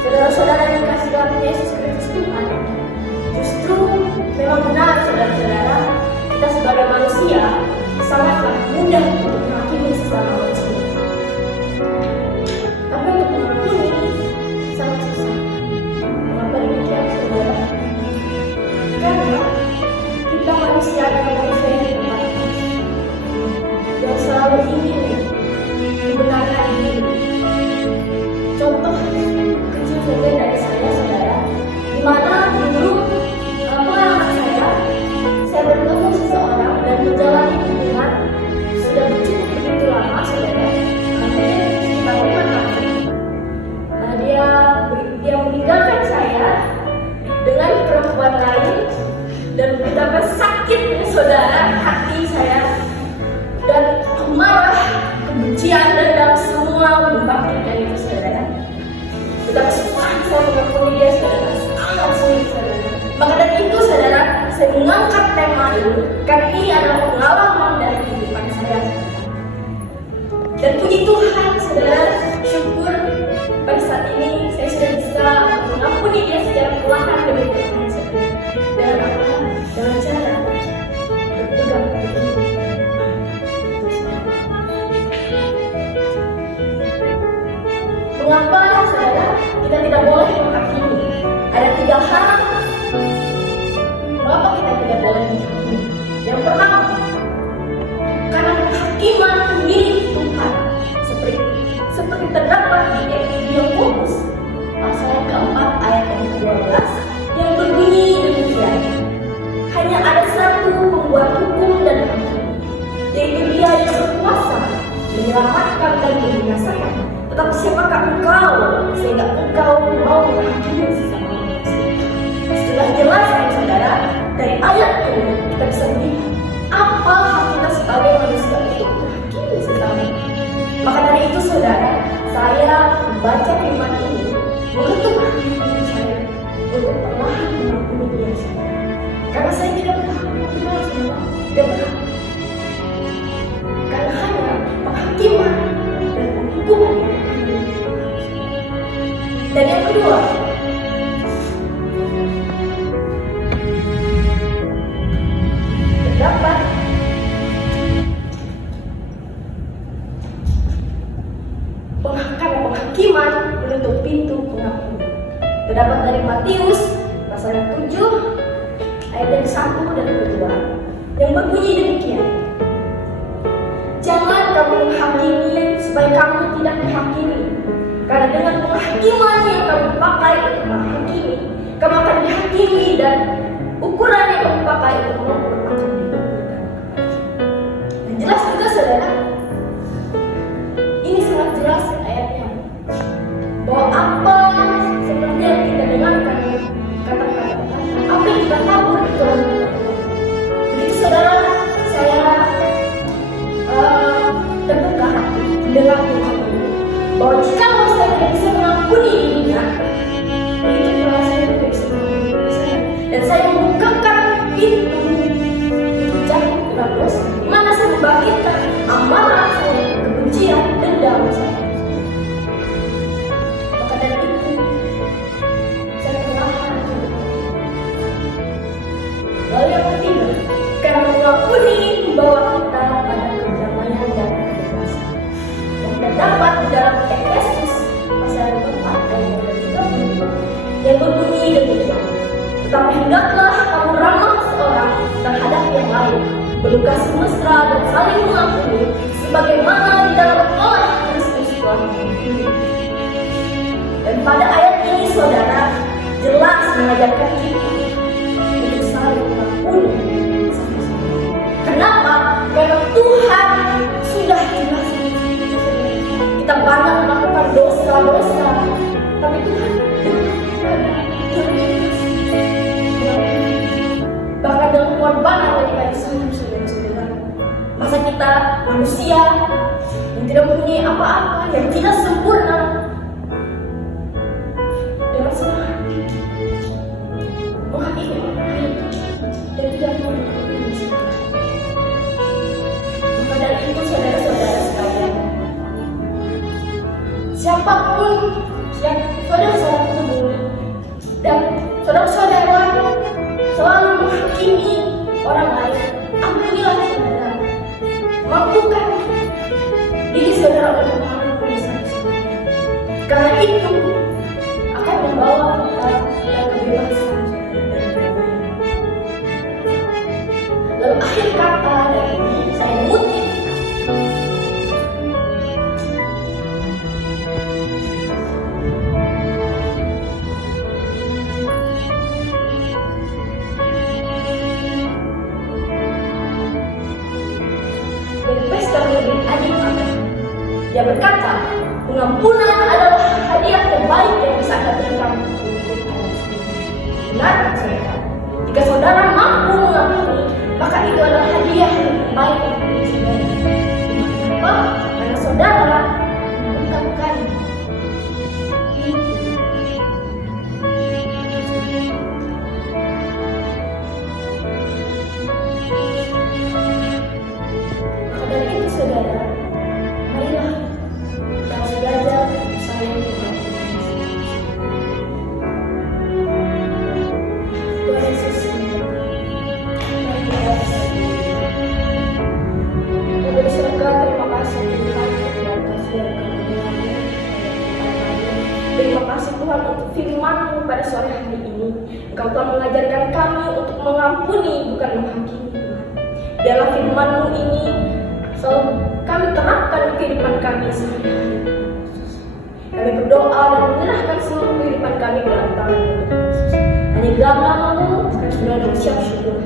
Saudara-saudara yang dikasihi dalam Yesus Kristus Tuhan, justru memang benar saudara-saudara, kita sebagai manusia sangatlah mudah untuk menghakimi sesama manusia. Tapi untuk mengampuni sangat susah. Mengapa demikian saudara? Karena kita manusia adalah manusia yang terbatas, yang selalu ingin membenarkan diri. Contoh kecil saja dari saya, saudara, di mana dulu pengalaman saya bertemu seseorang dan menjalani hubungan sudah cukup begitu lama, saudara. Mungkin sekitar 5 tahun. Dia meninggalkan saya dengan perempuan lain dan betapa sakitnya saudara hati saya, dan amarah, kebencian, dendam semua membangkitkan itu saudara. Betapa susah saya mengampuni dia saudara, sangat sulit saudara. Maka dari itu saudara, saya mengangkat tema ini karena ini adalah pengalaman dari kehidupan saya saudara. Dan puji Tuhan saudara, syukur pada saat ini saya sudah bisa mengampuni dia secara perlahan demi perlahan saudara. Dengan apa? Dengan cara berpegang teguh. Mengapa saudara kita tidak boleh menghakimi? Ada 3 hal mengapa kita tidak boleh menghakimi. Yang pertama, karena penghakiman milik Tuhan, seperti terdapat di Yakobus pasal yang keempat ayat yang ke-12 yang berbunyi demikian: hanya ada satu pembuat hukum dan hakim, yaitu Dia yang berkuasa menyelamatkan dan membinasakan. Tetapi siapakah engkau sehingga engkau mau menghakimi sesama manusia? Setelah jelas saudara, dari ayat ini kita bisa melihat apa hak kita sebagai manusia untuk menghakimi sesama. Maka dari itu saudara, saya membaca firman ini mengetuk hati saya untuk perlahan mengampuni dia saudara. Karena saya tidak berhak mengampuni saudara, tidak berhak. Karena hanya penghakiman dan penghukuman itu. Dan yang kedua, terdapat penghakiman menutup pintu pengampunan. Terdapat dari Matius pasal yang 7 ayat yang 1 dan ke-2 yang berbunyi demikian: jangan kamu menghakimi supaya kamu tidak dihakimi. Karena dengan penghakiman yang kamu pakai untuk menghakimi, kamu akan dihakimi, dan ukuran yang kamu pakai untuk mengukur akan diukurkan. Dan jelas juga saudara, ini sangat jelas ayatnya, bahwa apa seperti yang kita dengarkan kata-kata, apa yang kita tabur itu yang kita tabur. Jadi saudara, saya terbuka hati mendengar firman ini, bahwa jika saya tidak bisa mengampuni dirinya, begitu pula saya tidak bisa mengampuni diri saya. Dan saya membukakan pintu untuk jatuh ke dalam dosa, di mana saya membangkitkan amarah saya, kebencian, dendam saya. Maka dari itu, saya perlahan. Lalu yang ketiga, karena mengampuni membawa kita pada kedamaian dan kebebasan. Dan terdapat di dalam Efesus pasal yang keempat ayat yang ke-32 yang berbunyi demikian: tetapi hendaklah kamu ramah seorang terhadap yang lain, penuh kasih mesra dan saling mengampuni, sebagaimana di dalam oleh Kristus telah mengampuni. Dan pada ayat ini saudara jelas mengajarkan kita untuk saling mengampuni sama-sama. Kenapa? Karena Tuhan sudah jelas. Kita banyak melakukan dosa-dosa, tapi Tuhan bahkan dalam pengorbanan dari kayu salib saudara-saudara. Masa kita manusia yang tidak mempunyai apa-apa, yang tidak sempurna, dengan senang hati menghakimi orang lain, saudara untuk mengampuni saudara. Karena itu akan membawa kita ke kebebasan. Lalu akhir kata dari ini saya mengutip. Dari pesta menyebut adik anak, dia berkata, pengampunan adalah hadiah terbaik yang bisa Anda berikan untuk anak sendiri. Benar, saudara? Jika saudara mampu mengampuni, maka itu adalah hadiah yang terbaik untuk diri saudara. Kenapa? Karena saudara mengungkapkan itu. Maka dari itu saudara, marilah kita belajar saling mengampuni. Tuhan Yesus, mari kita bersatu. Bapa di surga, terima kasih Tuhan untuk kasih dan karunia-Mu. Terima kasih Tuhan untuk firman-Mu pada sore hari ini. Engkau telah mengajarkan kami untuk mengampuni, bukan menghakimi Tuhan. Biarlah firman-Mu ini selalu kami terapkan di kehidupan kami sehari-hari. Kami berdoa dan menyerahkan seluruh kehidupan kami dalam tangan-Mu. Hanya dalam nama-Mu kami sudah siap syukur.